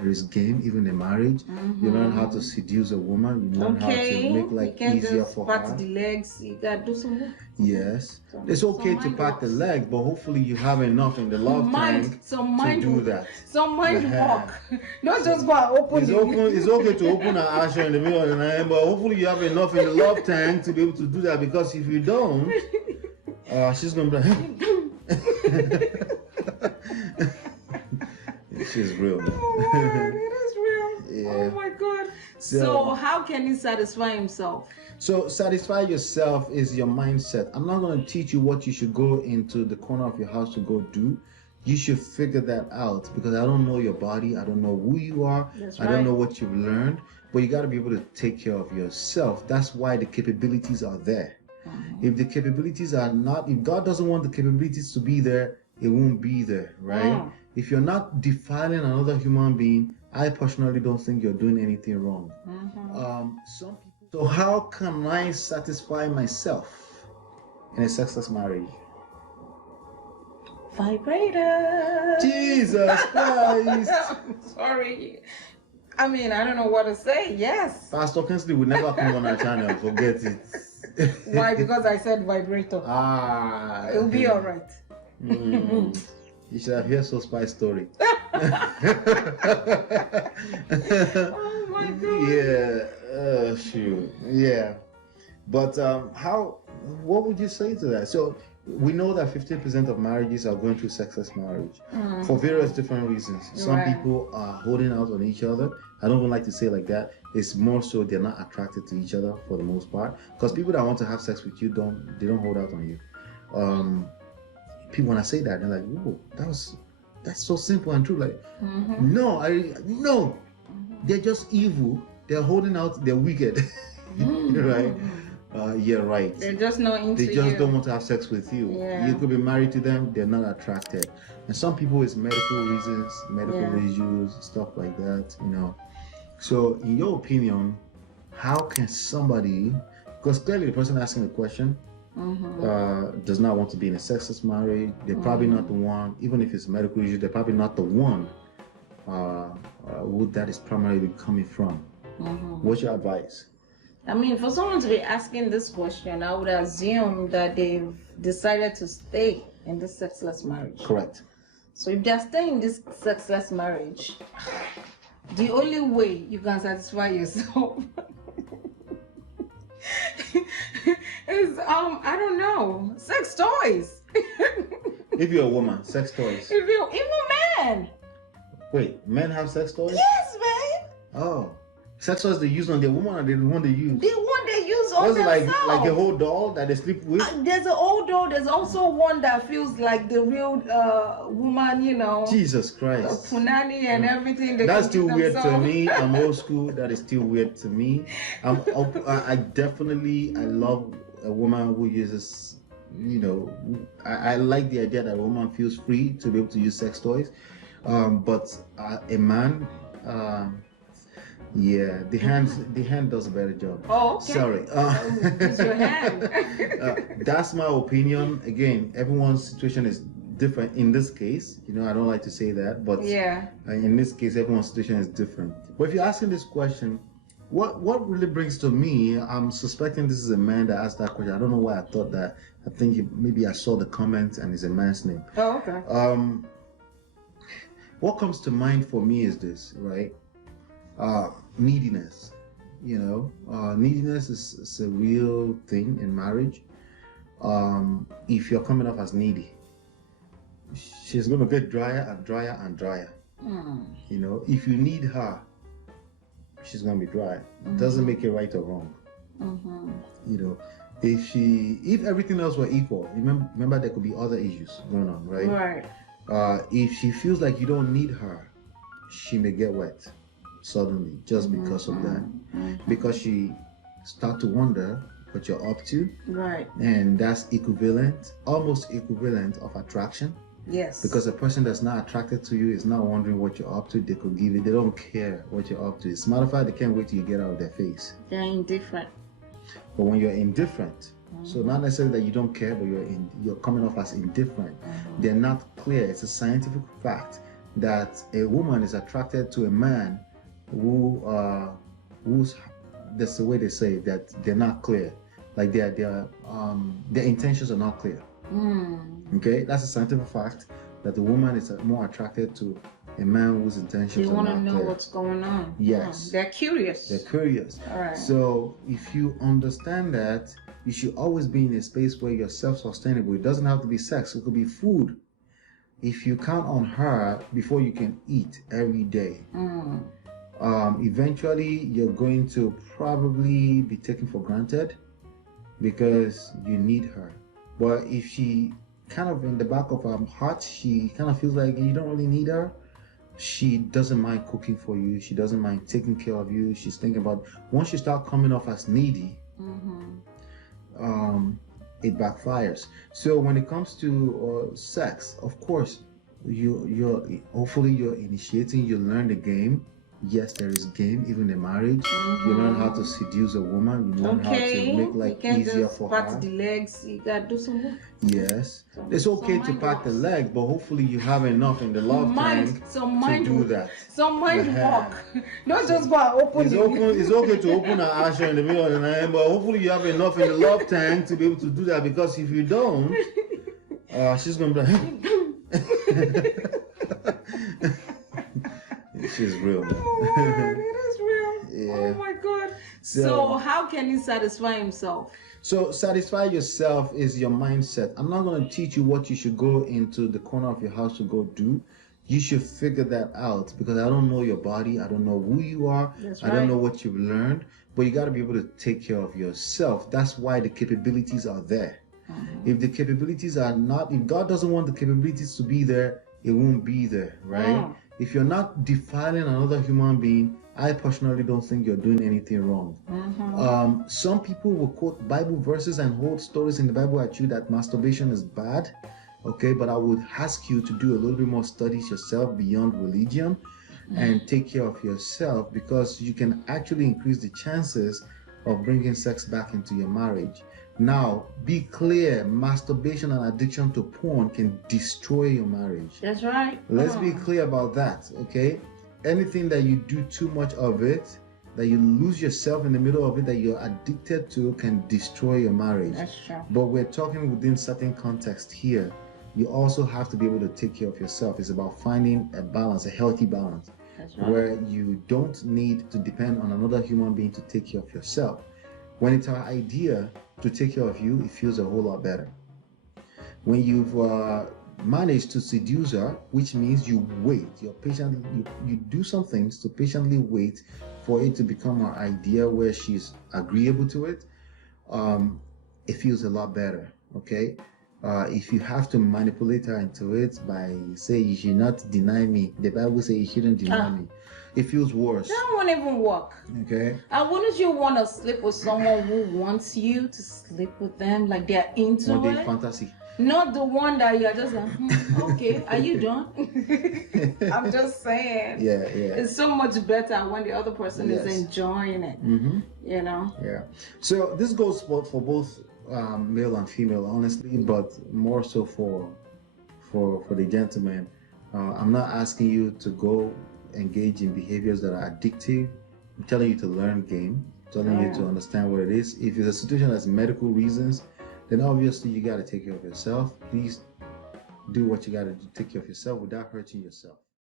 there is game even in marriage. You learn how to seduce a woman. You learn how to make life easier for her. Pat the legs. You gotta do some work. Yes, it's okay to pat the legs, but hopefully you have enough in the love tank to do that. Some mind work. Don't just go and open it. It's okay to open an asher in the middle of the night, but hopefully you have enough in the love tank to be able to do that. Because if you don't, she's gonna be like, she's real, man. Oh my God, it is real. Yeah. Oh my God. So how can he satisfy himself? So satisfy yourself is your mindset. I'm not going to teach you what you should go into the corner of your house to go do. You should figure that out, because I don't know your body. I don't know who you are. I don't know what you've learned, but you got to be able to take care of yourself. That's why the capabilities are there. If the capabilities are not, if God doesn't want the capabilities to be there, it won't be there, right? If you're not defiling another human being, I personally don't think you're doing anything wrong. Some people. So how can I satisfy myself in a sexless marriage? Vibrator. Jesus Christ. I'm sorry. I mean, I don't know what to say. Yes. Pastor Kinsley would never come on our channel. Forget it. Why? Because I said vibrator. It'll be all right. You should have heard so spy story. Oh my God. Yeah. Shoot. Yeah. But what would you say to that? So we know that 15% of marriages are going through sexless marriage for various different reasons. Some people are holding out on each other. I don't even like to say it like that. It's more so they're not attracted to each other for the most part. Because people that want to have sex with you they don't hold out on you. People, when I say that, they're like, "Whoa, that's so simple and true." Like, no, they're just evil. They're holding out. They're wicked, right? Yeah, right. They're just not into you. They just don't want to have sex with you. Yeah. You could be married to them. They're not attracted. And some people, it's medical reasons, medical issues, stuff like that. So, in your opinion, how can somebody? Because clearly, the person asking the question does not want to be in a sexless marriage. They're probably not the one, even if it's a medical issue, they're probably not the one who that is primarily coming from. What's your advice? I mean, for someone to be asking this question, I would assume that they've decided to stay in this sexless marriage. Correct. So if they're staying in this sexless marriage, the only way you can satisfy yourself is I don't know, sex toys. If you're a woman, sex toys. If you're even men. Wait, men have sex toys? Yes, man. Oh, sex toys they use on their woman, or the one they use? The one they use on themselves. Like a whole doll that they sleep with? There's an old doll. There's also one that feels like the real woman. Jesus Christ. The punani and everything. That's still weird to me. I'm old school. That is still weird to me. I love a woman who uses, I like the idea that a woman feels free to be able to use sex toys. But a man, the hand does a better job. Oh, okay. Sorry. Use your hand. That's my opinion. Again, everyone's situation is different in this case. I don't like to say that, but in this case, everyone's situation is different. But if you're asking this question, what really brings to me, I'm suspecting this is a man that asked that question. I don't know why I thought that. I think maybe I saw the comment and it's a man's name. Oh, okay. What comes to mind for me is this, right? Neediness. Neediness is a real thing in marriage. If you're coming off as needy, she's going to get drier and drier and drier. If you need her, she's going to be dry. It doesn't make it right or wrong. If everything else were equal, remember there could be other issues going on, right? Right. If she feels like you don't need her, she may get wet suddenly just because of that. Because she start to wonder what you're up to. Right. And that's almost equivalent of attraction. Yes. Because a person that's not attracted to you is not wondering what you're up to. They could give it. They don't care what you're up to. As a matter of fact, they can't wait till you get out of their face. They're indifferent. But when you're indifferent, so not necessarily that you don't care, but you're coming off as indifferent. They're not clear. It's a scientific fact that a woman is attracted to a man who's, that's the way they say it, that they're not clear, like their intentions are not clear. Okay, that's a scientific fact, that the woman is more attracted to a man whose intentions They are want not to know clear. what's going on. Yes. They're curious. They're curious. All right. So if you understand that, you should always be in a space where you're self-sustainable. It doesn't have to be sex. It could be food. If you count on her before you can eat every day, eventually you're going to probably be taken for granted because you need her. But if she kind of in the back of her heart, she kind of feels like you don't really need her, she doesn't mind cooking for you. She doesn't mind taking care of you. She's thinking about, once you start coming off as needy, it backfires. So when it comes to sex, of course, hopefully you're initiating, you learn the game. Yes, there is game even in marriage. You learn how to seduce a woman. You learn how to make life easier for her. Pat the legs. You gotta do some work. Yes, it's okay to pat the legs, but hopefully you have enough in the love tank to do that. Some mind work. Don't just go and open It's okay to open an asher in the middle of the night, but hopefully you have enough in the love tank to be able to do that. Because if you don't, she's gonna be like. She's real, man. Oh my God, it is real. Yeah. Oh my God. So how can he satisfy himself? So satisfy yourself is your mindset. I'm not going to teach you what you should go into the corner of your house to go do. You should figure that out, because I don't know your body. I don't know who you are. That's I don't know what you've learned, but you got to be able to take care of yourself. That's why the capabilities are there. If the capabilities are not, if God doesn't want the capabilities to be there, it won't be there, right? If you're not defiling another human being, I personally don't think you're doing anything wrong. Some people will quote Bible verses and hold stories in the Bible at you that masturbation is bad. Okay, but I would ask you to do a little bit more studies yourself beyond religion and take care of yourself, because you can actually increase the chances of bringing sex back into your marriage. Now, be clear, masturbation and addiction to porn can destroy your marriage. That's right. Let's be clear about that, okay? Anything that you do too much of it, that you lose yourself in the middle of it, that you're addicted to, can destroy your marriage. That's true. But we're talking within certain context here. You also have to be able to take care of yourself. It's about finding a balance, a healthy balance, where you don't need to depend on another human being to take care of yourself. When it's our idea to take care of you, it feels a whole lot better. When you've managed to seduce her, which means you wait, you're patient, you do some things to patiently wait for it to become her idea where she's agreeable to it, it feels a lot better, okay? If you have to manipulate her into it by saying you should not deny me, the Bible says you shouldn't deny me, it feels worse. That won't even work. Okay. And wouldn't you want to sleep with someone who wants you to sleep with them, like they're into One it? day fantasy. Not the one that you're just like, okay, are you done? I'm just saying. Yeah. It's so much better when the other person is enjoying it. You know? Yeah. So this goes for both male and female, honestly, but more so for the gentleman. I'm not asking you to go engage in behaviors that are addictive. I'm telling you to learn game, telling you to understand what it is. If it's a situation that's medical reasons, then obviously you got to take care of yourself. Please do what you got to do to take care of yourself without hurting yourself.